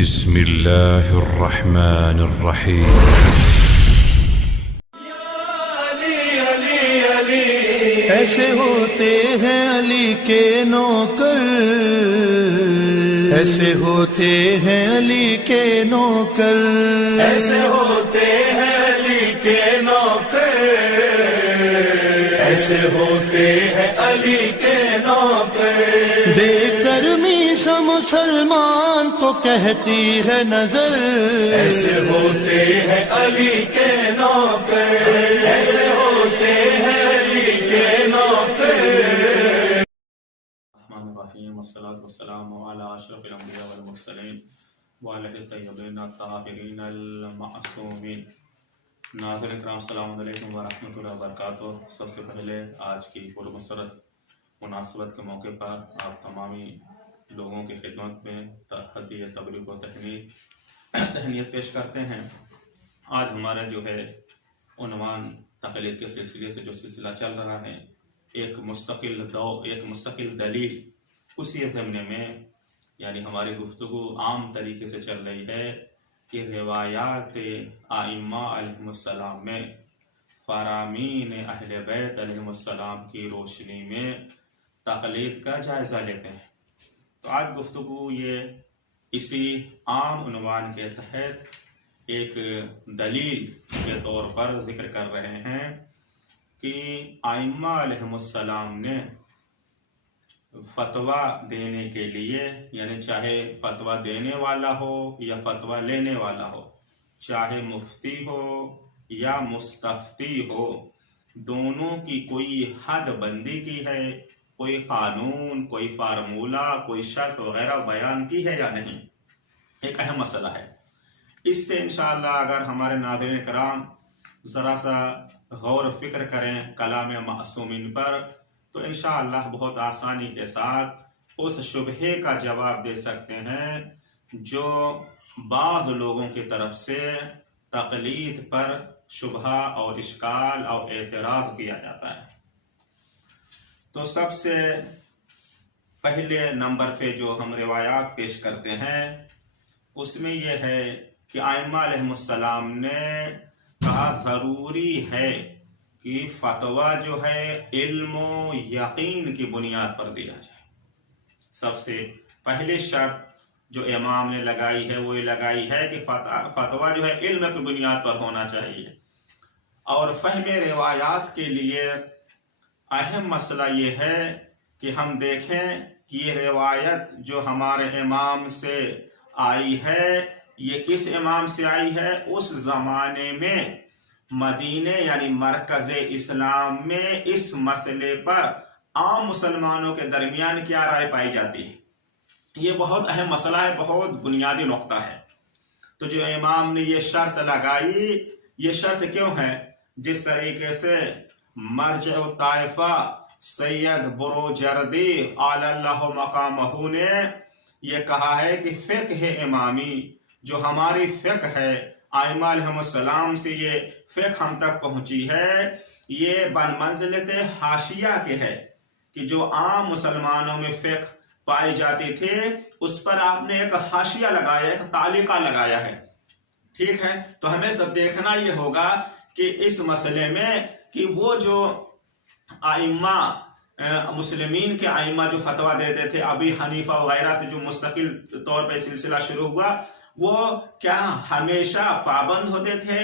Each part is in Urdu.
بسم الله الرحمن الرحيم ایسے ہوتے ہیں علی کے نوکر، ایسے ہوتے ہیں علی کے نوکر، ایسے ہوتے ہیں علی کے نوکر، ایسے ہوتے ہیں علی کے نوکر۔ دے کر میسا مسلمان کو کہتی ہے نظر، ایسے ہوتے ہیں علی کے نوکر، ایسے ہوتے ہیں علی کے نوکر۔ الرحمن الرحیم والصلاة والسلام علی اشرف الانبیاء والمرسلین وعلی الطیبین الطاہرین المعصومین۔ ناظرین کرام السلام علیکم ورحمۃ اللہ وبرکاتہ۔ سب سے پہلے آج کی پرمسرت مناسبت کے موقع پر آپ تمامی لوگوں کی خدمت میں ہدیہ تبریک و تہنیت پیش کرتے ہیں۔ آج ہمارا جو ہے عنوان تقلید کے سلسلے سے جو سلسلہ چل رہا ہے، ایک مستقل دلیل، اسی ضمن میں یعنی ہماری گفتگو عام طریقے سے چل رہی ہے کہ روایات ائمہ علیہ السلام میں فرامین اہل بیت علیہ السلام کی روشنی میں تقلید کا جائزہ لیتے ہیں۔ تو آج گفتگو یہ اسی عام عنوان کے تحت ایک دلیل کے طور پر ذکر کر رہے ہیں کہ ائمہ علیہ السلام نے فتویٰ دینے کے لیے، یعنی چاہے فتویٰ دینے والا ہو یا فتویٰ لینے والا ہو، چاہے مفتی ہو یا مستفتی ہو، دونوں کی کوئی حد بندی کی ہے، کوئی قانون، کوئی فارمولہ، کوئی شرط وغیرہ بیان کی ہے یا نہیں، ایک اہم مسئلہ ہے۔ اس سے انشاءاللہ اگر ہمارے ناظرین کرام ذرا سا غور و فکر کریں کلام معصومین پر، تو انشاءاللہ بہت آسانی کے ساتھ اس شبہے کا جواب دے سکتے ہیں جو بعض لوگوں کی طرف سے تقلید پر شبہہ اور اشکال اور اعتراض کیا جاتا ہے۔ تو سب سے پہلے نمبر پہ جو ہم روایات پیش کرتے ہیں اس میں یہ ہے کہ ائمہ علیہ السلام نے کہا ضروری ہے کہ فتویٰ جو ہے علم و یقین کی بنیاد پر دیا جائے۔ سب سے پہلے شرط جو امام نے لگائی ہے وہ یہ لگائی ہے کہ فتویٰ جو ہے علم کی بنیاد پر ہونا چاہیے۔ اور فہم روایات کے لیے اہم مسئلہ یہ ہے کہ ہم دیکھیں کہ یہ روایت جو ہمارے امام سے آئی ہے یہ کس امام سے آئی ہے؟ اس زمانے میں مدینے یعنی مرکز اسلام میں اس مسئلے پر عام مسلمانوں کے درمیان کیا رائے پائی جاتی ہے۔ یہ بہت اہم مسئلہ ہے، بہت بنیادی نقطہ ہے۔ تو جو امام نے یہ شرط لگائی، یہ شرط کیوں ہے؟ جس طریقے سے مرجع الطائفہ سید بروجردی علی اللہ مقامہ نے یہ کہا ہے کہ فقہ امامی جو ہماری فقہ ہے، ائمہ علیہ السلام سے یہ فقہ ہم تک پہنچی ہے، یہ بمنزلت حاشیہ کے ہے کہ جو عام مسلمانوں میں فقہ پائی جاتی تھی اس پر آپ نے ایک حاشیہ لگایا، ایک تعلیقہ لگایا ہے۔ ٹھیک ہے، تو ہمیں سب دیکھنا یہ ہوگا کہ اس مسئلے میں کہ وہ جو ائمہ مسلمین کے ائمہ جو فتویٰ دیتے تھے، ابی حنیفہ وغیرہ سے جو مستقل طور پہ سلسلہ شروع ہوا، وہ کیا ہمیشہ پابند ہوتے تھے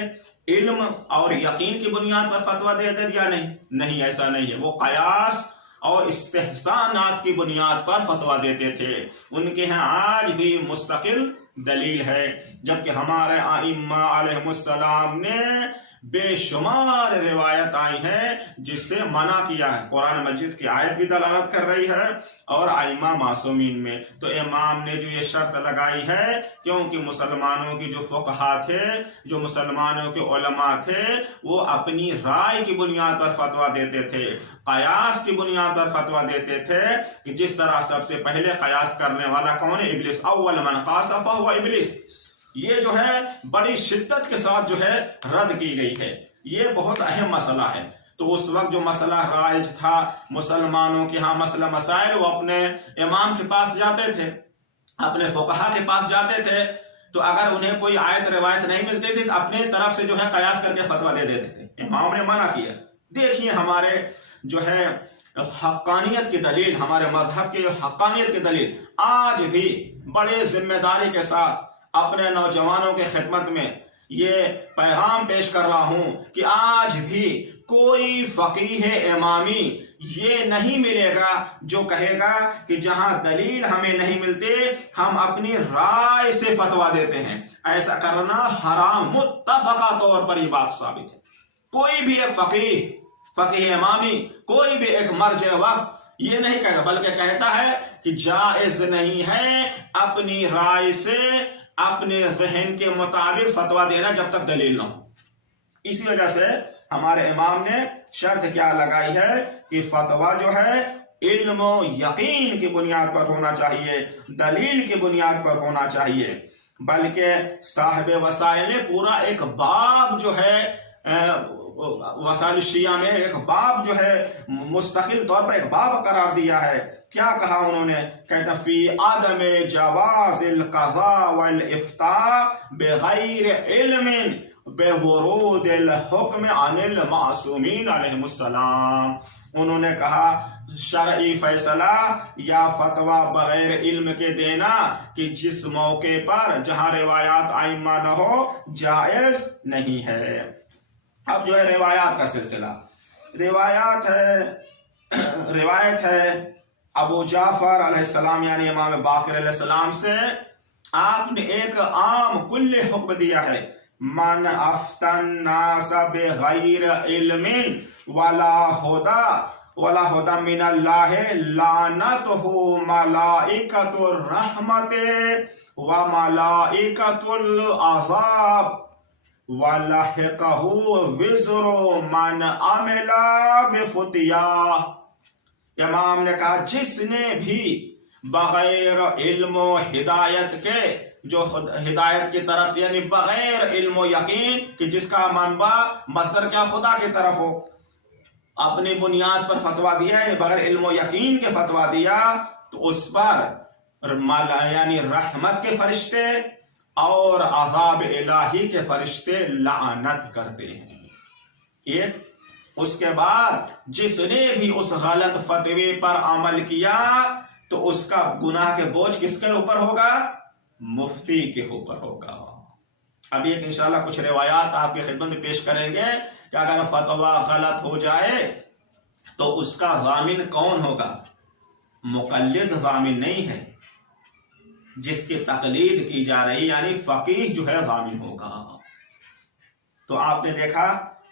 علم اور یقین کی بنیاد پر فتویٰ دیتے تھے یا نہیں؟ ایسا نہیں ہے، وہ قیاس اور استحسانات کی بنیاد پر فتویٰ دیتے تھے۔ ان کے ہاں آج بھی مستقل دلیل ہے، جبکہ ہمارے ائمہ علیہ السلام نے بے شمار روایت آئی ہیں جس سے منع کیا ہے۔ قرآن مجید کی آیت بھی دلالت کر رہی ہے اور ائمہ معصومین میں۔ تو امام نے جو یہ شرط لگائی ہے، کیونکہ مسلمانوں کی جو فقہا تھے، جو مسلمانوں کے علماء تھے، وہ اپنی رائے کی بنیاد پر فتویٰ دیتے تھے، قیاس کی بنیاد پر فتویٰ دیتے تھے کہ جس طرح سب سے پہلے قیاس کرنے والا کون ہے؟ ابلیس، اول من قاس فہو ابلیس۔ یہ جو ہے بڑی شدت کے ساتھ جو ہے رد کی گئی ہے۔ یہ بہت اہم مسئلہ ہے۔ تو اس وقت جو مسئلہ رائج تھا مسلمانوں کے ہاں، مسئلہ مسائل، وہ اپنے امام کے پاس جاتے تھے، اپنے فقہا کے پاس جاتے تھے تو اگر انہیں کوئی آیت روایت نہیں ملتی تھی تو اپنے طرف سے جو ہے قیاس کر کے فتویٰ دے دیتے تھے. امام نے منع کیا. دیکھیے ہمارے جو ہے حقانیت کی دلیل، ہمارے مذہب کی حقانیت کی دلیل آج بھی بڑے ذمہ داری کے ساتھ اپنے نوجوانوں کے خدمت میں یہ پیغام پیش کر رہا ہوں کہ آج بھی کوئی فقیہ امامی یہ نہیں ملے گا جو کہے گا کہ جہاں دلیل ہمیں نہیں ملتے ہم اپنی رائے سے فتویٰ دیتے ہیں. ایسا کرنا حرام، متفقہ طور پر یہ بات ثابت ہے. کوئی بھی ایک فقیہ امامی، کوئی بھی ایک مرجع وقت یہ نہیں کہے گا، بلکہ کہتا ہے کہ جائز نہیں ہے اپنی رائے سے اپنے ذہن کے مطابق فتویٰ دینا جب تک دلیل نہ ہو. اسی وجہ سے ہمارے امام نے شرط کیا لگائی ہے کہ فتویٰ جو ہے علم و یقین کی بنیاد پر ہونا چاہیے، دلیل کی بنیاد پر ہونا چاہیے. بلکہ صاحب وسائل نے پورا ایک باب جو ہے وسائل الشیعہ میں ایک باب جو ہے مستقل طور پر ایک باب قرار دیا ہے. کیا کہا انہوں نے؟ کہتا فی عدم جواز القضاء والافتاء بغیر علم بورود الحکم عن المعصومین علیہم السلام. انہوں نے کہا شرعی فیصلہ یا فتویٰ بغیر علم کے دینا کہ جس موقع پر جہاں روایات ائمہ نہ ہو جائز نہیں ہے. اب جو ہے روایات کا سلسلہ، روایت ہے ابو جعفر علیہ السلام یعنی امام باقر علیہ السلام سے آپ نے ایک عام کل حکم دیا ہے، من افتى الناس بغیر علم ولا هدى من الله لعنته ملائکۃ الرحمت وملائکۃ العذاب وَلَحِقَهُ وِزْرُ مَنْ عَمِلَ بِفُتْيَاهِ. امام نے کہا جس نے بھی بغیر علم و ہدایت کے، جو ہدایت کی طرف سے یعنی بغیر علم و یقین کہ جس کا منبع مصدر کیا خدا کی طرف ہو، اپنی بنیاد پر فتویٰ دیا ہے بغیر علم و یقین کے فتویٰ دیا تو اس پر یعنی رحمت کے فرشتے اور عذاب الہی کے فرشتے لعنت کرتے ہیں. ایک اس کے بعد جس نے بھی اس غلط فتوے پر عمل کیا تو اس کا گناہ کے بوجھ کس کے اوپر ہوگا؟ مفتی کے اوپر ہوگا. ابھی ایک انشاءاللہ کچھ روایات آپ کی خدمت میں پیش کریں گے کہ اگر فتویٰ غلط ہو جائے تو اس کا ضامن کون ہوگا؟ مقلد ضامن نہیں ہے، جس کی تقلید کی جا رہی یعنی فقیہ جو ہے ضامن ہوگا. تو آپ نے دیکھا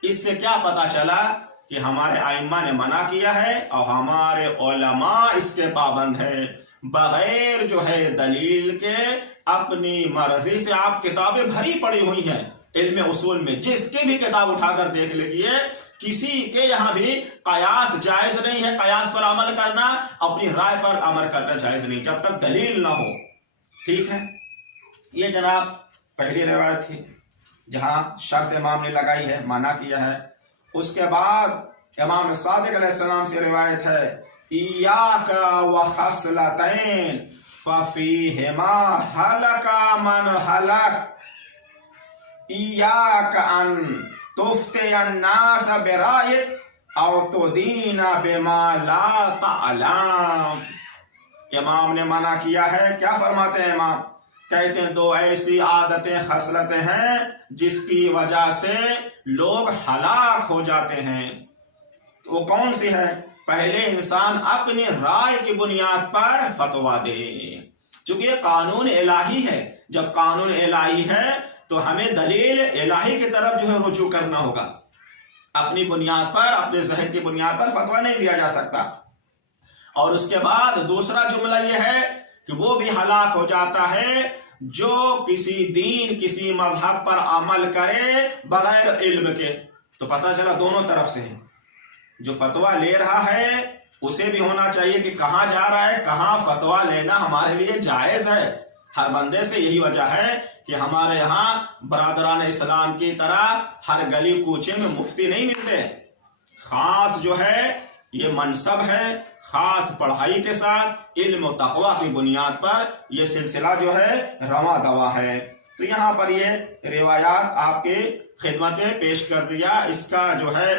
اس سے کیا پتا چلا کہ ہمارے ائمہ نے منع کیا ہے اور ہمارے علماء اس کے پابند ہیں. بغیر جو ہے دلیل کے اپنی مرضی سے آپ کتابیں بھری پڑی ہوئی ہیں علم اصول میں، جس کی بھی کتاب اٹھا کر دیکھ لیجیے کسی کے یہاں بھی قیاس جائز نہیں ہے. قیاس پر عمل کرنا، اپنی رائے پر عمل کرنا جائز نہیں جب تک دلیل نہ ہو. ٹھیک ہے، یہ جناب پہلی روایت تھی جہاں شرط امام نے لگائی ہے، منع کیا ہے. اس کے بعد امام صادق علیہ السلام سے روایت ہے ایاک وخصلتین ففیہما ہلک من ہلک ایاک ان تفتی الناس برائک او تدین بما لا تعلم. امام نے منع کیا ہے. کیا فرماتے ہیں امام؟ کہتے ہیں دو ایسی عادتیں خصلتیں ہیں جس کی وجہ سے لوگ ہلاک ہو جاتے ہیں. وہ کون سی ہے؟ پہلے انسان اپنی رائے کی بنیاد پر فتویٰ دے، چونکہ یہ قانون الہی ہے. جب قانون الہی ہے تو ہمیں دلیل الہی کی طرف جو ہے رجوع کرنا ہوگا. اپنی بنیاد پر، اپنے ذہن کی بنیاد پر فتویٰ نہیں دیا جا سکتا. اور اس کے بعد دوسرا جملہ یہ ہے کہ وہ بھی ہلاک ہو جاتا ہے جو کسی دین، کسی مذہب پر عمل کرے بغیر علم کے. تو پتہ چلا دونوں طرف سے ہے. جو فتویٰ لے رہا ہے اسے بھی ہونا چاہیے کہ کہاں جا رہا ہے، کہاں فتویٰ لینا ہمارے لیے جائز ہے. ہر بندے سے یہی وجہ ہے کہ ہمارے یہاں برادران اسلام کی طرح ہر گلی کوچے میں مفتی نہیں ملتے. خاص جو ہے یہ منصب ہے، خاص پڑھائی کے ساتھ علم و تقوی کی بنیاد پر یہ سلسلہ جو ہے رواں دوا ہے. تو یہاں پر یہ روایات آپ کے خدمت میں پیش کر دیا. اس کا جو ہے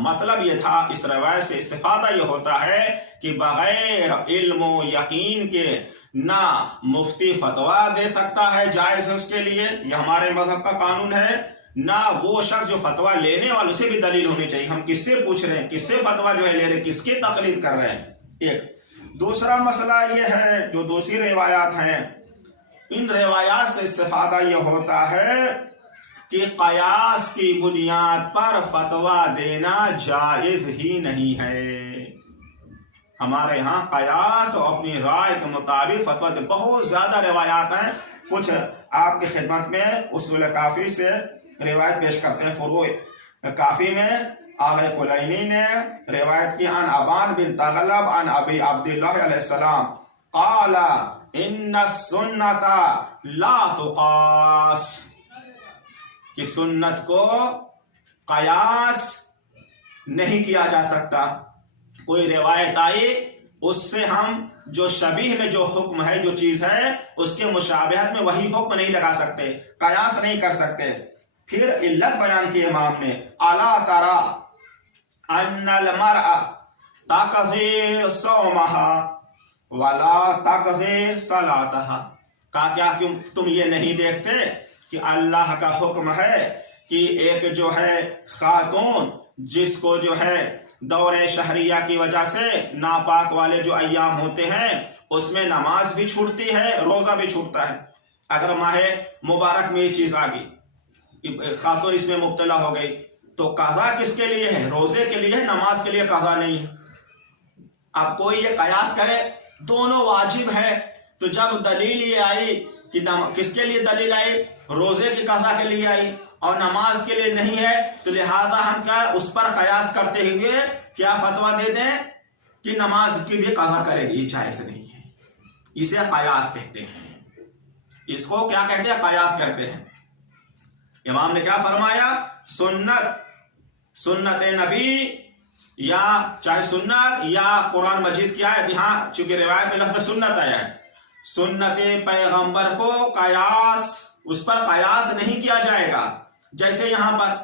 مطلب یہ تھا، اس روایت سے استفادہ یہ ہوتا ہے کہ بغیر علم و یقین کے نہ مفتی فتویٰ دے سکتا ہے، جائز ہے اس کے لیے، یہ ہمارے مذہب کا قانون ہے، نہ وہ شخص جو فتویٰ لینے والے سے بھی دلیل ہونی چاہیے. ہم کس سے پوچھ رہے ہیں، کس سے فتویٰ جو ہے لے رہے ہیں، کس کی تقلید کر رہے ہیں. ایک دوسرا مسئلہ یہ ہے، جو دوسری روایات ہیں، ان روایات سے استفادہ یہ ہوتا ہے کہ قیاس کی بنیاد پر فتویٰ دینا جائز ہی نہیں ہے. ہمارے ہاں قیاس اور اپنی رائے کے مطابق فتویٰ دے بہت زیادہ روایات ہیں. کچھ آپ کی خدمت میں اصول کافی سے روایت پیش کرتے ہیں. فروع کافی میں آغا کلینی نے روایت کی عن ابان بن تغلب عن ابی عبداللہ علیہ السلام قال ان السنت لا تقاس، کہ سنت کو قیاس نہیں کیا جا سکتا. کوئی روایت آئی، اس سے ہم جو شبیہ میں جو حکم ہے، جو چیز ہے، اس کے مشابہت میں وہی حکم نہیں لگا سکتے، قیاس نہیں کر سکتے. پھر علت بیان کی امام نے، الا ترى ان المرأة تقضي صومها ولا تقضي صلاتها، کہا کیا تم یہ نہیں دیکھتے کہ اللہ کا حکم ہے کہ ایک جو ہے خاتون جس کو جو ہے دور شہریہ کی وجہ سے ناپاک والے جو ایام ہوتے ہیں اس میں نماز بھی چھوٹتی ہے، روزہ بھی چھوٹتا ہے. اگر ماہ مبارک میں یہ چیز آ گئی، خاتون اس میں مبتلا ہو گئی، تو قضا کس کے لیے ہے؟ روزے کے لیے ہے، نماز کے لیے قضا نہیں ہے. اب کوئی یہ قیاس کرے دونوں واجب ہے، تو جب دلیل یہ آئی کہ کس کے لیے دلیل آئی؟ روزے کی قضا کے لیے آئی اور نماز کے لیے نہیں ہے، تو لہذا ہم کیا اس پر قیاس کرتے ہوئے کیا فتویٰ دے دیں کہ نماز کی بھی قضا کرے گی؟ یہ جائز نہیں ہے. اسے قیاس کہتے ہیں. اس کو کیا کہتے ہیں؟ قیاس کرتے ہیں. امام نے کیا فرمایا؟ سنت نبی، یا چاہے سنت یا قرآن مجید کی آیت، یہاں چونکہ روایت میں لفظ سنت آیا ہے، سنت پیغمبر کو قیاس، اس پر قیاس نہیں کیا جائے گا. جیسے یہاں پر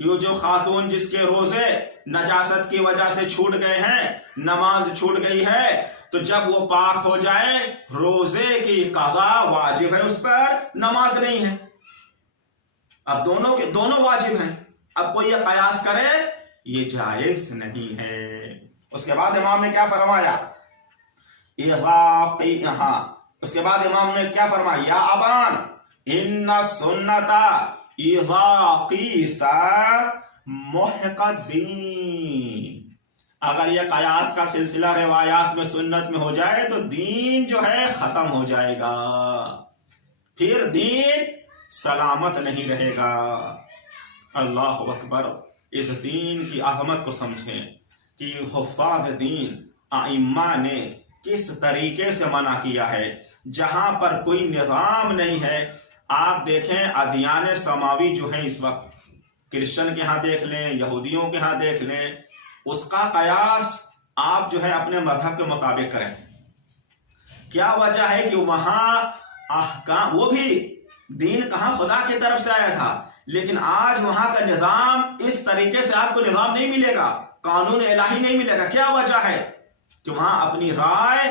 کہ وہ جو خاتون جس کے روزے نجاست کی وجہ سے چھوٹ گئے ہیں، نماز چھوٹ گئی ہے، تو جب وہ پاک ہو جائے روزے کی قضا واجب ہے اس پر، نماز نہیں ہے. اب دونوں واجب ہیں. اب کوئی یہ قیاس کرے، یہ جائز نہیں ہے. اس کے بعد امام نے کیا فرمایا؟ اس کے بعد امام نے کیا فرمایا؟ یا ابان ان سنت اذا قیس محق الدین، اگر یہ قیاس کا سلسلہ روایات میں سنت میں ہو جائے تو دین جو ہے ختم ہو جائے گا، پھر دین سلامت نہیں رہے گا. اللہ اکبر. اس دین کی عظمت کو سمجھیں کہ حفاظ دین ائمہ نے کس طریقے سے منع کیا ہے. جہاں پر کوئی نظام نہیں ہے، آپ دیکھیں ادیان سماوی جو ہیں اس وقت، کرسچن کے ہاں دیکھ لیں، یہودیوں کے ہاں دیکھ لیں، اس کا قیاس آپ جو ہے اپنے مذہب کے مطابق کریں. کیا وجہ ہے کہ وہاں احکام، وہ بھی دین کہاں خدا کی طرف سے آیا تھا، لیکن آج وہاں کا نظام اس طریقے سے آپ کو نظام نہیں ملے گا، قانون الہی نہیں ملے گا. کیا وجہ ہے؟ کہ وہاں اپنی رائے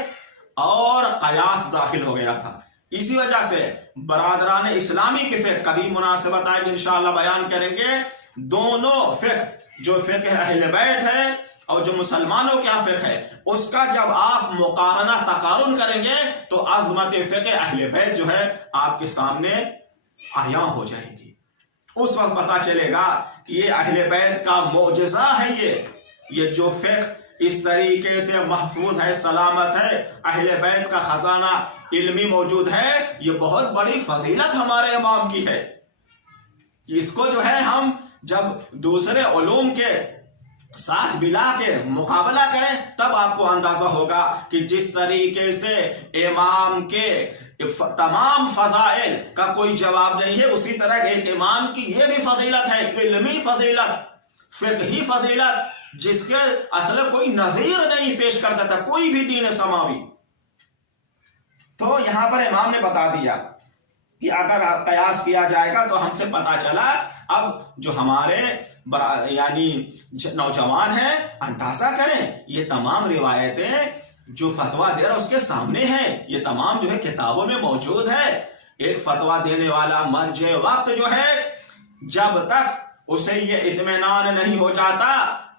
اور قیاس داخل ہو گیا تھا. اسی وجہ سے برادران اسلامی کی فقہ، کبھی مناسبت آئے گی انشاءاللہ بیان کریں گے، دونوں فقہ، جو فقہ اہل بیت ہے اور جو مسلمانوں کے یہاں فقہ ہے، اس کا جب آپ مقارنہ تقارن کریں گے تو عظمت فقہ اہل بیت جو ہے آپ کے سامنے عیاں ہو جائے گی. اس وقت پتا چلے گا کہ یہ اہل بیت کا معجزہ ہے. یہ جو فقہ اس طریقے سے محفوظ ہے، سلامت ہے، اہل بیت کا خزانہ علمی موجود ہے، یہ بہت بڑی فضیلت ہمارے امام کی ہے. اس کو جو ہے ہم جب دوسرے علوم کے ساتھ ملا کے مقابلہ کریں تب آپ کو اندازہ ہوگا کہ جس طریقے سے امام کے تمام فضائل کا کوئی جواب نہیں ہے، اسی طرح ایک امام کی یہ بھی فضیلت ہے، علمی فضیلت، فقہی فضیلت، جس کے اصل کوئی نظیر نہیں پیش کر سکتا کوئی بھی دین سماوی. تو یہاں پر امام نے بتا دیا کہ اگر قیاس کیا جائے گا تو ہم سے پتا چلا اب جو ہمارے یعنی نوجوان ہیں اندازہ کریں یہ تمام روایتیں جو فتویٰ دے رہا اس کے سامنے ہیں، یہ تمام جو ہے کتابوں میں موجود ہے. ایک فتویٰ دینے والا مرجع وقت جو ہے جب تک اسے یہ اطمینان نہیں ہو جاتا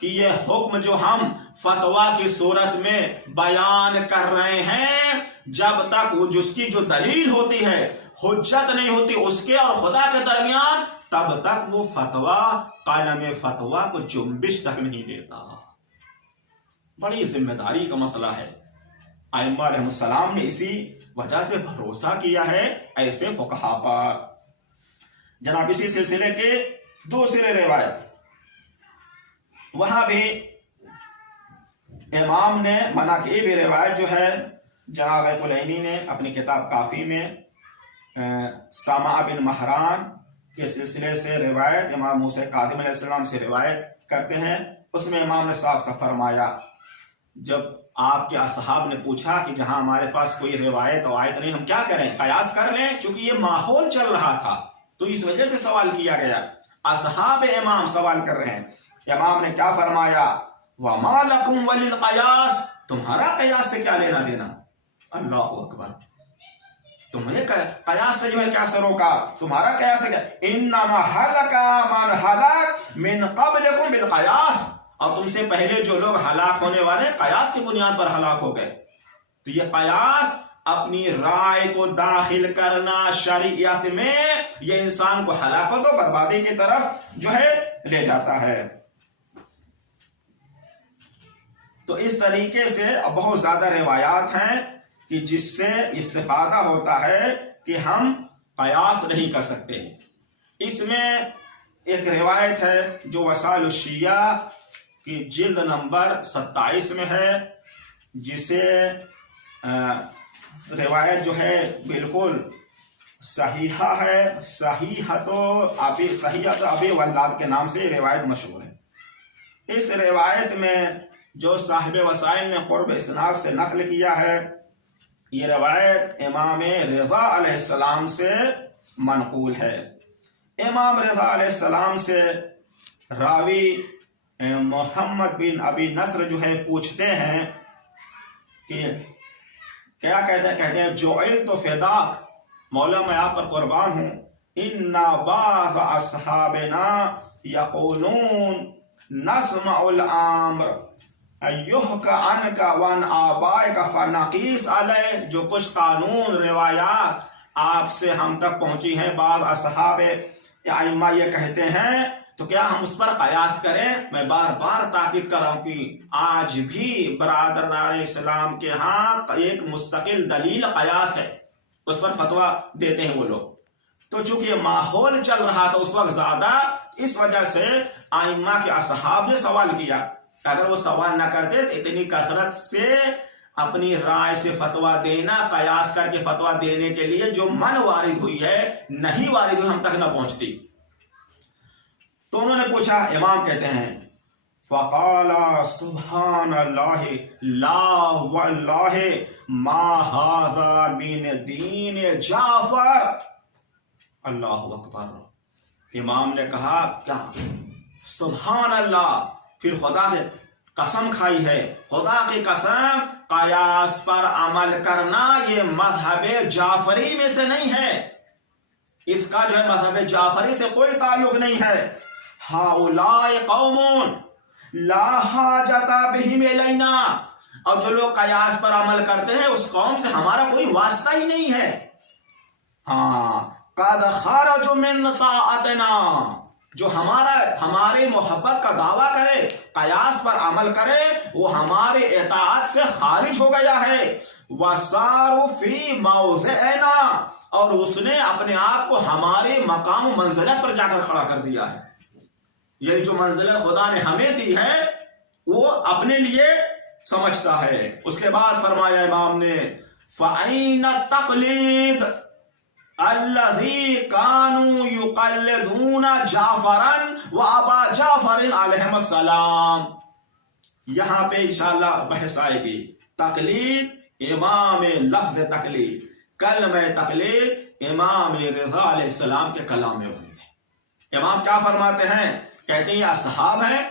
کہ یہ حکم جو ہم فتویٰ کی صورت میں بیان کر رہے ہیں، جب تک وہ جس کی جو دلیل ہوتی ہے حجت نہیں ہوتی اس کے اور خدا کے درمیان، تب تک وہ فتویٰ قلم فتویٰ کو جنبش تک نہیں دیتا. بڑی ذمہ داری کا مسئلہ ہے. ائمہ علیہ السلام نے اسی وجہ سے بھروسہ کیا ہے ایسے فقہا پر. جناب اسی سلسلے کے دوسرے روایت، وہاں بھی امام نے مناقب روایت جو ہے جناب کلینی نے اپنی کتاب کافی میں سامع بن مہران کے سلسلے سے روایت امام موسیٰ کاظم علیہ السلام سے روایت کرتے ہیں. اس میں امام نے صاف صاف فرمایا، جب آپ کے اصحاب نے پوچھا کہ جہاں ہمارے پاس کوئی روایت و آیت نہیں ہم کیا کریں، قیاس کر لیں، چونکہ یہ ماحول چل رہا تھا تو اس وجہ سے سوال کیا گیا. اصحاب امام سوال کر رہے ہیں. امام نے کیا فرمایا، وَمَا لَكُمْ وَلِلْقَيَاسِ، تمہارا قیاس سے کیا لینا دینا. اللہ اکبر، تمہیں قیاس سے جو ہے کیا سروکا، تمہارا قیاس سے کیا. اِنَّمَا هَلَكَ مَنْ هَلَكَ مِنْ قَبْلِكُمْ بِالْقَيَاسِ، اور تم سے پہلے جو لوگ ہلاک ہونے والے قیاس کی بنیاد پر ہلاک ہو گئے. تو یہ قیاس اپنی رائے کو داخل کرنا شریعت میں یہ انسان کو ہلاکت و بربادی کی طرف جو ہے لے جاتا ہے. تو اس طریقے سے بہت زیادہ روایات ہیں کہ جس سے استفادہ ہوتا ہے کہ ہم قیاس نہیں کر سکتے. اس میں ایک روایت ہے جو وسائل الشیعہ کی جلد نمبر 27 میں ہے، جسے روایت جو ہے بالکل صحیحہ ہے، صحیحۃ ابی ولاد کے نام سے روایت مشہور ہے. اس روایت میں جو صاحب وسائل نے قرب اسناد سے نقل کیا ہے، یہ روایت امام رضا علیہ السلام سے منقول ہے. امام رضا علیہ السلام سے راوی محمد بن ابی نصر جو ہے پوچھتے ہیں کہ کیا کہتے ہیں جعلت فداک، مولا میں آپ پر قربان ہوں، ان بعض اصحابنا یقولون نسمع الامر ایحک عنک وان آبائک فنقیس علیہ. جو کچھ قانون روایات آپ سے ہم تک پہنچی ہیں، بعض اصحاب ائمہ یہ کہتے ہیں تو کیا ہم اس پر قیاس کریں. میں بار بار تاکید کر رہا ہوں کہ آج بھی برادران اسلام کے ہاں ایک مستقل دلیل قیاس ہے، اس پر فتویٰ دیتے ہیں وہ لوگ. تو چونکہ یہ ماحول چل رہا تھا اس وقت زیادہ، اس وجہ سے ائمہ کے اصحاب نے سوال کیا. اگر وہ سوال نہ کرتے تو اتنی کثرت سے اپنی رائے سے فتویٰ دینا، قیاس کر کے فتویٰ دینے کے لیے جو من وارد ہوئی ہے نہیں وارد ہوئی، ہم تک نہ پہنچتی. تو انہوں نے پوچھا، امام کہتے ہیں فقال سبحان اللہ لا واللہ ما ھذا من دین جعفر. اللہ اکبر. امام نے کہا کیا سبحان اللہ، پھر خدا نے قسم کھائی ہے، خدا کی قسم، قیاس پر عمل کرنا یہ مذہب جعفری میں سے نہیں ہے، اس کا جو ہے مذہب جعفری سے کوئی تعلق نہیں ہے. ہؤلاء قوم لا حاجت بہم الینا، اور جو لوگ قیاس پر عمل کرتے ہیں اس قوم سے ہمارا کوئی واسطہ ہی نہیں ہے. قد خرجوا من طاعتنا، جو ہمارے محبت کا دعویٰ کرے، قیاس پر عمل کرے، وہ ہمارے اطاعت سے خارج ہو گیا ہے. وَصَارُوا فِي مَوْضِعِنَا، اور اس نے اپنے آپ کو ہمارے مقام و منزلت پر جا کر کھڑا کر دیا ہے. یہ جو منزلت خدا نے ہمیں دی ہے وہ اپنے لیے سمجھتا ہے. اس کے بعد فرمایا امام نے فَأَيْنَ التَّقْلِيدُ الَّذِي كَانُوا يُقَلِّدُونَ جَعْفَرًا وَأَبَا جَعْفَرٍ عَلَيْهِمُ السَّلَامُ. یہاں پہ انشاءاللہ بحث آئے گی. تقلید، امام لفظ تقلید، کلمہ تقلید، امام رضا علیہ السلام کے کلام میں بند ہے۔ امام کیا فرماتے ہیں؟ کہتے ہیں یہ اصحاب ہیں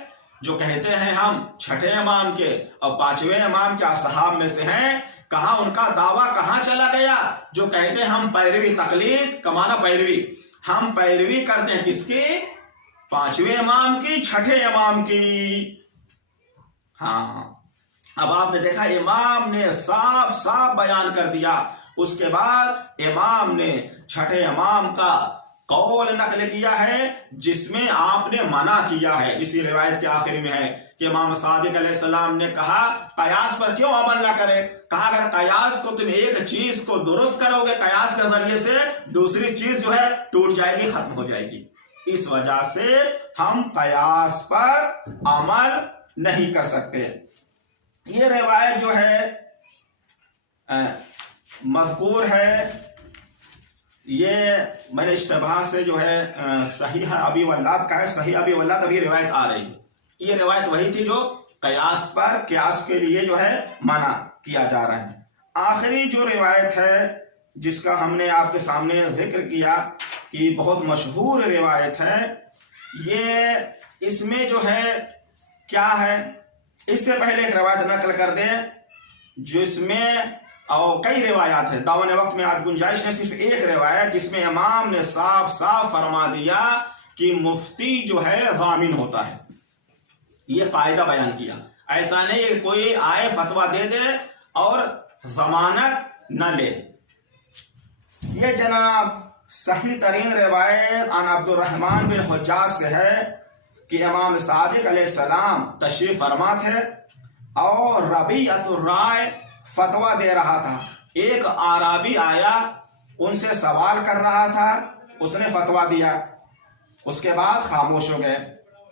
جو کہتے ہیں ہم چھٹے امام کے اور پانچویں امام کے اصحاب میں سے ہیں، کہاں ان کا دعویٰ کہاں چلا گیا؟ جو کہتے ہیں ہم پیروی، تقلید کمانا پیروی، ہم پیروی کرتے ہیں کس کی؟ پانچویں امام کی، چھٹے امام کی۔ ہاں، اب آپ نے دیکھا امام نے صاف صاف بیان کر دیا، اس کے بعد امام نے چھٹے امام کا قول نقل کیا ہے جس میں آپ نے منع کیا ہے۔ اسی روایت کے آخری میں ہے کہ امام صادق علیہ السلام نے کہا قیاس پر کیوں عمل نہ کرے؟ کہا اگر قیاس کو تم ایک چیز کو درست کرو گے قیاس کے ذریعے سے، دوسری چیز جو ہے ٹوٹ جائے گی، ختم ہو جائے گی۔ اس وجہ سے ہم قیاس پر عمل نہیں کر سکتے۔ یہ روایت جو ہے مذکور ہے، یہ میں نے اشتباہ سے جو ہے صحیح ابی ولاد کا ہے، صحیح ابی ولاد ابھی روایت آ رہی ہے۔ یہ روایت وہی تھی جو قیاس پر قیاس کے لیے جو ہے منع کیا جا رہا ہے۔ آخری جو روایت ہے جس کا ہم نے آپ کے سامنے ذکر کیا کہ بہت مشہور روایت ہے، یہ اس میں جو ہے کیا ہے، اس سے پہلے ایک روایت نقل کر دیں جس میں اور کئی روایات ہیں، داون وقت میں آج گنجائش ہے صرف ایک روایت جس میں امام نے صاف صاف فرما دیا کہ مفتی جو ہے ضامن ہوتا ہے۔ یہ قاعدہ بیان کیا، ایسا نہیں کہ کوئی آئے فتویٰ دے دے اور ضمانت نہ لے۔ یہ جناب صحیح ترین روایت عن عبد الرحمن بن حجاج سے ہے کہ امام صادق علیہ السلام تشریف فرما تھے اور ربیعۃ الرائے فتویٰ دے رہا تھا۔ ایک اعرابی آیا، ان سے سوال کر رہا تھا، اس نے فتویٰ دیا، اس کے بعد خاموش ہو گئے۔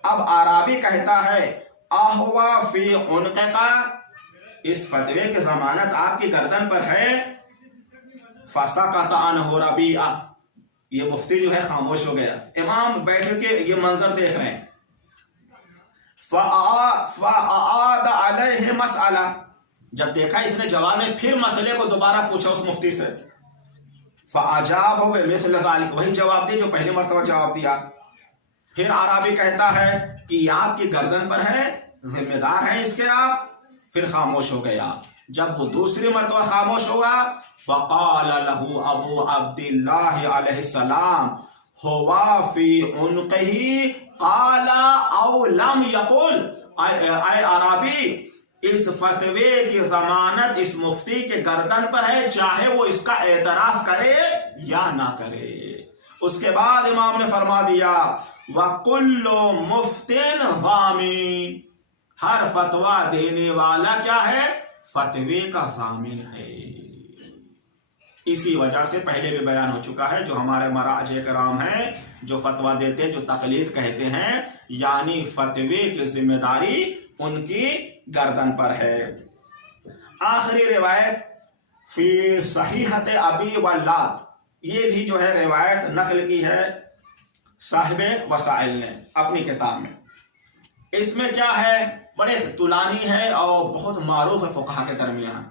اب اعرابی کہتا ہے احوا فی عنقک، اس فتوے کی ضمانت آپ کی گردن پر ہے۔ فسکت عنہ ربیعہ، یہ مفتی جو ہے خاموش ہو گیا۔ امام بیٹھ کے یہ منظر دیکھ رہے ہیں۔ فَأَعَادَ عَلَيْهِ مَسْأَلَةً، جب دیکھا اس نے جواب میں پھر مسئلے کو دوبارہ پوچھا اس مفتی سے۔ فَأَجَابَهُ بِمِثْلِ ذَلِكَ، وہی جواب دی جو پہلی مرتبہ جواب دیا۔ پھر عربی کہتا ہے کہ یہ آپ کی گردن پر ہے، ذمہ دار ہیں اس کے آپ۔ پھر خاموش ہو گیا۔ جب وہ دوسری مرتبہ خاموش ہوا، فَقَالَ لَهُ ابو عبد اللہ علیہ السلام هُوَ فِي عُنْقِهِ قَالَ أَوْ لَمْ يَقُلْ، اے عربی اس فتوے کی ضمانت اس مفتی کے گردن پر ہے، چاہے وہ اس کا اعتراف کرے یا نہ کرے۔ اس کے بعد امام نے فرما دیا وَكُلُّ مُفْتٍ ضَامِنٌ، ہر فتویٰ دینے والا کیا ہے؟ فتوے کا ضامن ہے۔ اسی وجہ سے پہلے بھی بیان ہو چکا ہے، جو ہمارے مراجع کرام ہیں جو فتویٰ دیتے ہیں، جو تقلید کہتے ہیں، یعنی فتوے کی ذمہ داری ان کی گردن پر ہے۔ آخری روایت فی صحیحۃ ابی ولاد، یہ بھی جو ہے روایت نقل کی ہے صاحب وسائل نے اپنی کتاب میں۔ اس میں کیا ہے، بڑے طولانی ہے اور بہت معروف ہے فقہا کے درمیان۔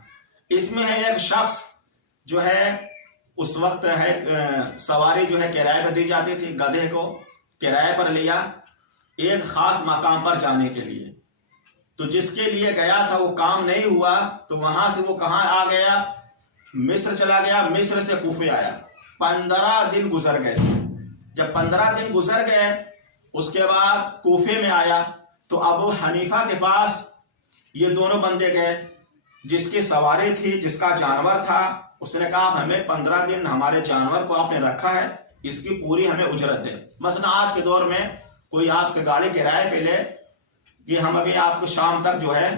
اس میں ہے ایک شخص جو ہے اس وقت ہے سواری جو ہے کرائے پر دی جاتی تھی، گدھے کو کرائے پر لیا ایک خاص مقام پر جانے کے لیے، تو جس کے لیے گیا تھا وہ کام نہیں ہوا، تو وہاں سے وہ کہاں آ گیا؟ مصر چلا گیا، مصر سے کوفے آیا۔ 15 دن گزر گئے۔ جب 15 دن گزر گئے اس کے بعد کوفے میں آیا تو ابو حنیفہ کے پاس یہ دونوں بندے گئے، جس کی سواری تھی، جس کا جانور تھا۔ اس نے کہا ہمیں 15 دن ہمارے جانور کو آپ نے رکھا ہے، اس کی پوری ہمیں اجرت دے۔ مثلا آج کے دور میں کوئی آپ سے گاڑی کرائے پہ لے کہ ہم ابھی آپ کو شام تک جو ہے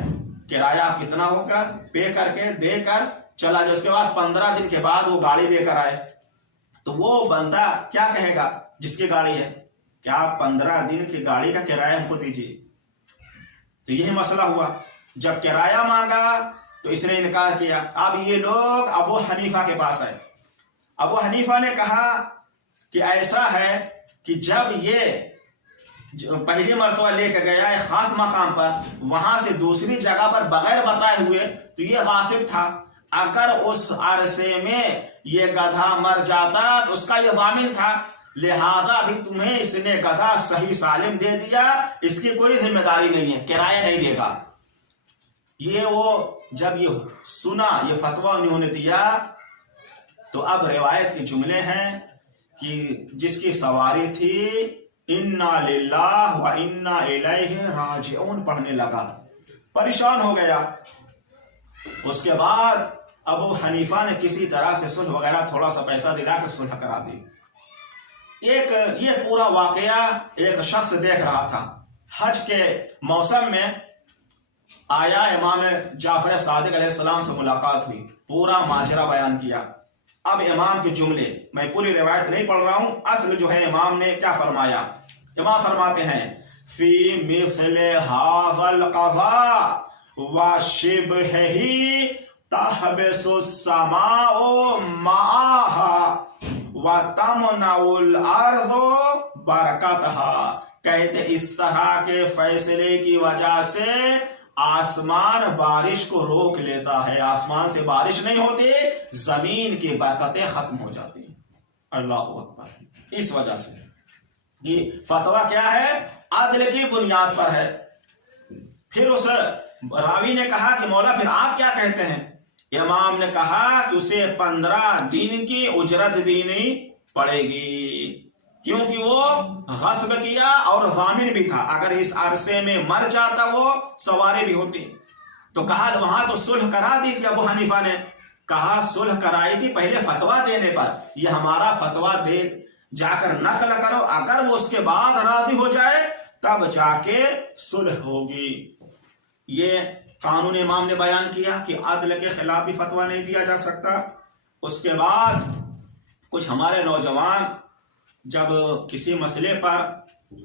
کرایہ آپ کتنا ہوگا پے کر کے دے کر چلا جائے، اس کے بعد 15 دن کے بعد وہ گاڑی لے کر آئے، تو وہ بندہ کیا کہے گا جس کی گاڑی ہے کہ آپ 15 دن کی گاڑی کا کرایہ ہم کو دیجیے؟ تو یہی مسئلہ ہوا۔ جب کرایہ مانگا تو اس نے انکار کیا۔ اب یہ لوگ ابو حنیفہ کے پاس آئے۔ ابو حنیفہ نے کہا کہ ایسا ہے کہ جب یہ پہلی مرتبہ لے کے گیا ایک خاص مقام پر، وہاں سے دوسری جگہ پر بغیر بتائے ہوئے، تو یہ غاصب تھا۔ اگر اس عرصے میں یہ گدھا مر جاتا تو اس کا یہ ضامن تھا، لہذا بھی تمہیں اس نے گدھا صحیح سالم دے دیا، اس کی کوئی ذمہ داری نہیں ہے، کرایہ نہیں دے گا۔ یہ وہ جب یہ سنا، یہ فتویٰ انہوں نے دیا، تو اب روایت کے جملے ہیں کہ جس کی سواری تھی انا للہ و انا الیہ راجعون پڑھنے لگا، پریشان ہو گیا۔ اس کے بعد ابو حنیفہ نے کسی طرح سے صلح وغیرہ تھوڑا سا پیسہ دلا کر صلح کرا دی۔ یہ پورا واقعہ ایک شخص دیکھ رہا تھا۔ حج کے موسم میں آیا، امام جعفر صادق علیہ السلام سے ملاقات ہوئی، پورا ماجرا بیان کیا۔ اب امام کے جملے، میں پوری روایت نہیں پڑھ رہا ہوں، اصل جو ہے امام نے کیا فرمایا۔ امام فرماتے ہیں فی مثل ھذا القضاء وشبہہ تحبس السماء معاها وتمنع الارض برکتها، کہتے اس طرح کے فیصلے کی وجہ سے آسمان بارش کو روک لیتا ہے، آسمان سے بارش نہیں ہوتی، زمین کی برکتیں ختم ہو جاتی ہیں۔ اللہ اکبر۔ اس وجہ سے یہ فتویٰ کیا ہے؟ عدل کی بنیاد پر ہے۔ پھر اس راوی نے کہا کہ مولا پھر آپ کیا کہتے ہیں؟ امام نے کہا کہ اسے 15 دن کی اجرت دینی پڑے گی، کیونکہ وہ غصب کیا اور ضامن بھی تھا، اگر اس عرصے میں مر جاتا وہ سواری بھی ہوتی۔ تو کہا وہاں تو صلح کرا دی تھی، ابو حنیفہ نے کہا صلح کرائی تھی پہلے فتویٰ دینے پر، یہ ہمارا فتویٰ دے جا کر نقل کرو، اگر وہ اس کے بعد راضی ہو جائے تب جا کے صلح ہوگی۔ یہ قانون امام نے بیان کیا کہ عدل کے خلاف بھی فتویٰ نہیں دیا جا سکتا۔ اس کے بعد کچھ ہمارے نوجوان جب کسی مسئلے پر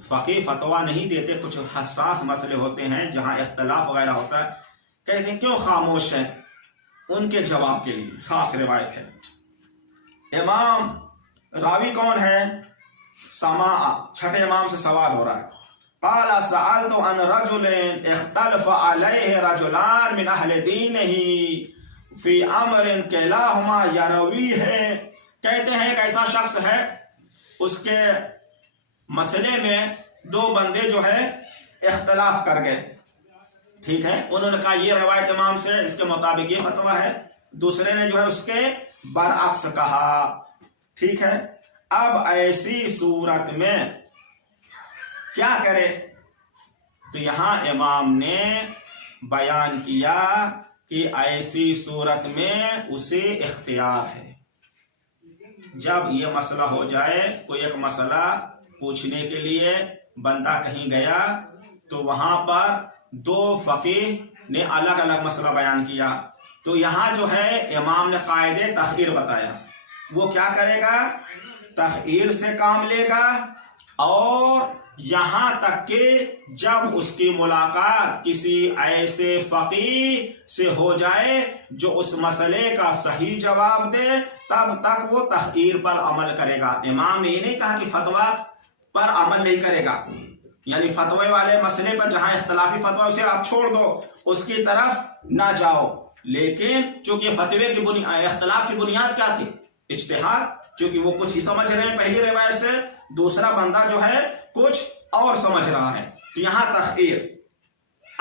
فقیہ فتویٰ نہیں دیتے، کچھ حساس مسئلے ہوتے ہیں جہاں اختلاف وغیرہ ہوتا ہے، کہتے ہیں کیوں خاموش ہیں؟ ان کے جواب کے لیے خاص روایت ہے۔ امام راوی کون ہے؟ سماع، چھٹے امام سے سوال ہو رہا ہے۔ قال سألت عن رجل اختلف علیہ رجلان من اہل دینہ فی امر کلاہما یروی ہے، کہتے ہیں ایک ایسا شخص ہے، اس کے مسئلے میں 2 بندے جو ہے اختلاف کر گئے، ٹھیک ہے، انہوں نے کہا یہ روایت امام سے اس کے مطابق یہ فتویٰ ہے، دوسرے نے جو ہے اس کے برعکس کہا، ٹھیک ہے۔ اب ایسی صورت میں کیا کرے؟ تو یہاں امام نے بیان کیا کہ ایسی صورت میں اسے اختیار ہے، جب یہ مسئلہ ہو جائے، کوئی ایک مسئلہ پوچھنے کے لیے بندہ کہیں گیا تو وہاں پر 2 فقیہ نے الگ الگ مسئلہ بیان کیا، تو یہاں جو ہے امام نے قاعدے تخیر بتایا، وہ کیا کرے گا؟ تخیر سے کام لے گا، اور یہاں تک کہ جب اس کی ملاقات کسی ایسے فقیہ سے ہو جائے جو اس مسئلے کا صحیح جواب دے، تب تک وہ تخیر پر عمل کرے گا۔ امام نے یہ نہیں کہا کہ فتویٰ پر عمل نہیں کرے گا، یعنی فتوے والے مسئلے پر جہاں اختلافی فتویٰ اسے آپ چھوڑ دو، اس کی طرف نہ جاؤ، لیکن چونکہ فتوے کی اختلاف کی بنیاد کیا تھی؟ اجتہاد، چونکہ وہ کچھ ہی سمجھ رہے ہیں پہلی روایت سے، دوسرا بندہ جو ہے کچھ اور سمجھ رہا ہے، تو یہاں تخیر۔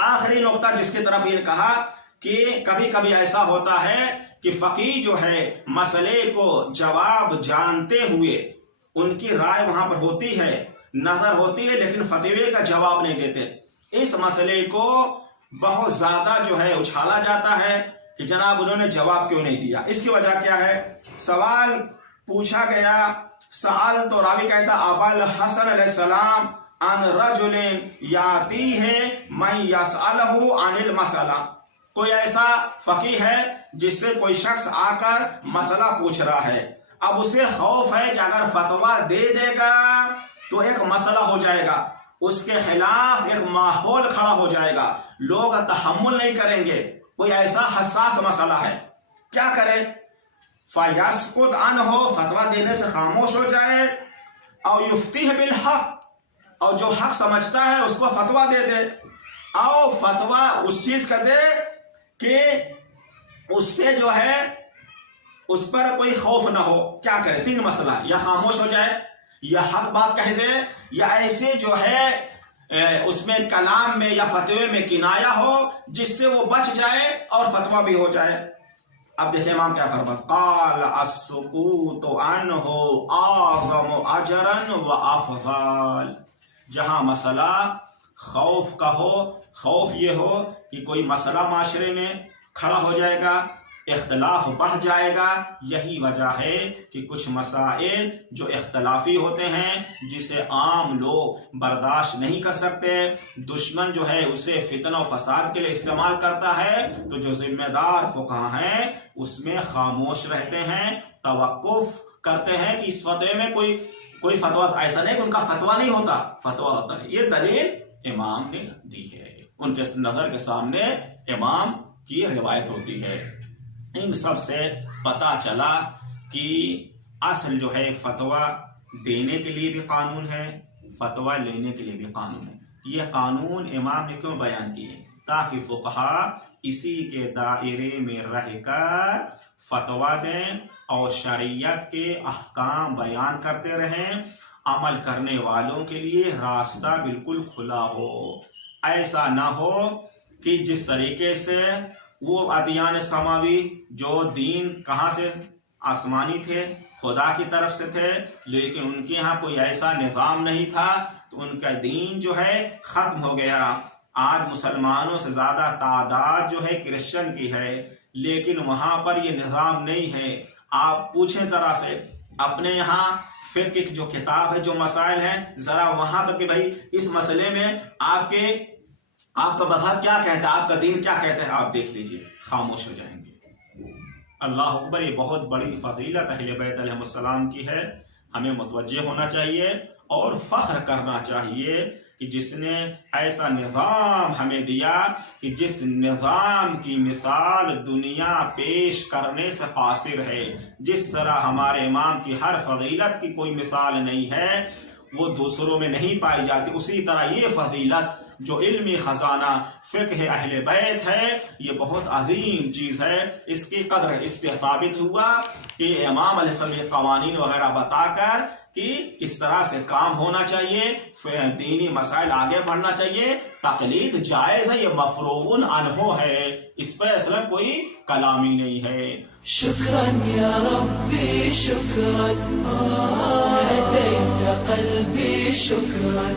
آخری نقطہ جس کی طرف یہ کہا کہ کبھی کبھی ایسا ہوتا ہے کہ فقیہ جو ہے مسئلے کو جواب جانتے ہوئے، ان کی رائے وہاں پر ہوتی ہے، نظر ہوتی ہے، لیکن فتوے کا جواب نہیں دیتے، اس مسئلے کو بہت زیادہ جو ہے اچھالا جاتا ہے کہ جناب انہوں نے جواب کیوں نہیں دیا۔ اس کی وجہ کیا ہے؟ سوال پوچھا گیا، سوال تو راوی کہتا ابا الحسن علیہ السلام عن رجل یاتیہ من یسألہ عن المسئلہ، کوئی ایسا فقیہ ہے جس سے کوئی شخص آ کر مسئلہ پوچھ رہا ہے، اب اسے خوف ہے کہ اگر فتویٰ دے دے گا تو ایک مسئلہ ہو جائے گا، اس کے خلاف ایک ماحول کھڑا ہو جائے گا، لوگ تحمل نہیں کریں گے، کوئی ایسا حساس مسئلہ ہے، کیا کرے؟ فَيَسْقُطْ عَنْهُ، فتویٰ دینے سے خاموش ہو جائے، او یفتیہ بالحق، اور جو حق سمجھتا ہے اس کو فتویٰ دے دے، او فتویٰ اس چیز کا دے کہ اس سے جو ہے اس پر کوئی خوف نہ ہو، کیا کرے؟ 3 مسئلہ، یا خاموش ہو جائے، یا حق بات کہہ دے، یا ایسے جو ہے اس میں کلام میں یا فتوے میں کنایا ہو جس سے وہ بچ جائے اور فتویٰ بھی ہو جائے۔ اب دیکھیں امام کیا فرماتے، قال السکوت عنہ اعظم اجرا وافضل۔ جہاں مسئلہ خوف کا ہو، خوف یہ ہو کہ کوئی مسئلہ معاشرے میں کھڑا ہو جائے گا، اختلاف بڑھ جائے گا، یہی وجہ ہے کہ کچھ مسائل جو اختلافی ہوتے ہیں جسے عام لوگ برداشت نہیں کر سکتے، دشمن جو ہے اسے فتنہ و فساد کے لیے استعمال کرتا ہے، تو جو ذمہ دار فقہا ہیں اس میں خاموش رہتے ہیں، توقف کرتے ہیں کہ اس فتوے میں کوئی فتویٰ ایسا نہیں کہ ان کا فتویٰ نہیں ہوتا، فتویٰ ہوتا ہے، یہ دلیل امام نے دی ہے، ان کے نظر کے سامنے امام کی روایت ہوتی ہے۔ ان سب سے پتہ چلا کہ اصل جو ہے فتویٰ دینے کے لیے بھی قانون ہے، فتویٰ لینے کے لیے بھی قانون ہے۔ یہ قانون امام نے کیوں بیان کیے؟ تاکہ فقہا اسی کے دائرے میں رہ کر فتویٰ دیں اور شریعت کے احکام بیان کرتے رہیں، عمل کرنے والوں کے لیے راستہ بالکل کھلا ہو۔ ایسا نہ ہو کہ جس طریقے سے وہ ادیان سماوی جو دین کہاں سے آسمانی تھے، خدا کی طرف سے تھے، لیکن ان کے ہاں کوئی ایسا نظام نہیں تھا تو ان کا دین جو ہے ختم ہو گیا۔ آج مسلمانوں سے زیادہ تعداد جو ہے کرسچن کی ہے، لیکن وہاں پر یہ نظام نہیں ہے۔ آپ پوچھیں ذرا سے اپنے یہاں فقہ کی جو کتاب ہے، جو مسائل ہیں، ذرا وہاں پر کہ بھائی اس مسئلے میں آپ کا مذہب کیا کہتا ہے، آپ کا دین کیا کہتا ہے، آپ دیکھ لیجئے، خاموش ہو جائیں گے۔ اللہ اکبر، یہ بہت بڑی فضیلت اہل بیت علیہ السلام کی ہے، ہمیں متوجہ ہونا چاہیے اور فخر کرنا چاہیے کہ جس نے ایسا نظام ہمیں دیا کہ جس نظام کی مثال دنیا پیش کرنے سے قاصر ہے۔ جس طرح ہمارے امام کی ہر فضیلت کی کوئی مثال نہیں ہے، وہ دوسروں میں نہیں پائی جاتی، اسی طرح یہ فضیلت جو علمی خزانہ فقہ اہل بیت ہے، یہ بہت عظیم چیز ہے۔ اس کی قدر اس سے ثابت ہوا کہ امام علیہ السلام قوانین وغیرہ بتا کر کہ اس طرح سے کام ہونا چاہیے، دینی مسائل آگے بڑھنا چاہیے۔ تقلید جائز ہے، یہ مفروغ عنہ ہے، اس پہ اصلا کوئی کلامی نہیں ہے۔ شکراً یا ربی شکراً، ہدیت قلبی شکراً۔